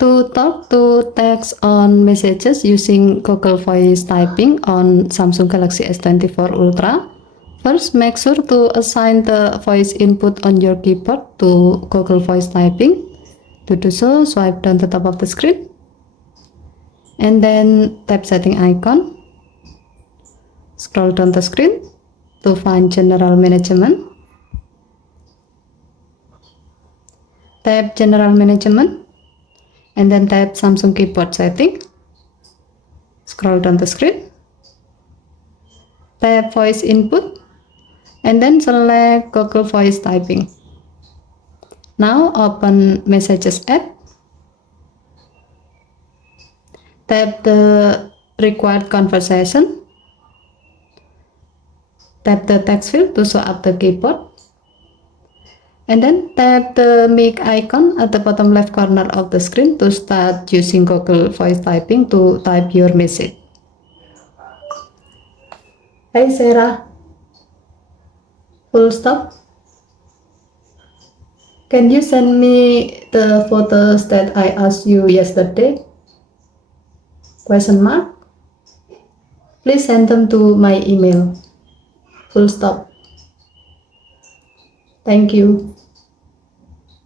To talk to text on messages using Google Voice Typing on Samsung Galaxy S24 Ultra, first make sure to assign the voice input on your keyboard to Google Voice Typing. To do so, swipe down the top of the screen and then tap setting icon. Scroll down the screen to find General Management. Tap General Management and then tap Samsung Keyboard Setting. Scroll down the screen. Tap Voice Input and then select Google Voice Typing. Now open Messages app. Tap the required conversation. Tap the text field to show up the keyboard. And then tap the mic icon at the bottom left corner of the screen to start using Google Voice Typing to type your message. Hey Sarah. Full stop. Can you send me the photos that I asked you yesterday? Question mark. Please send them to my email. Full stop. Thank you.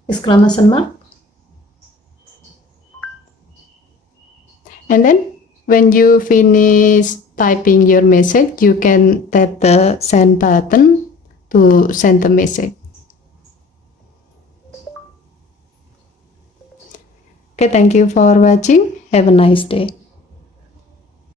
Exclamation mark. And then when you finish typing your message, you can tap the send button to send the message. Okay, thank you for watching. Have a nice day.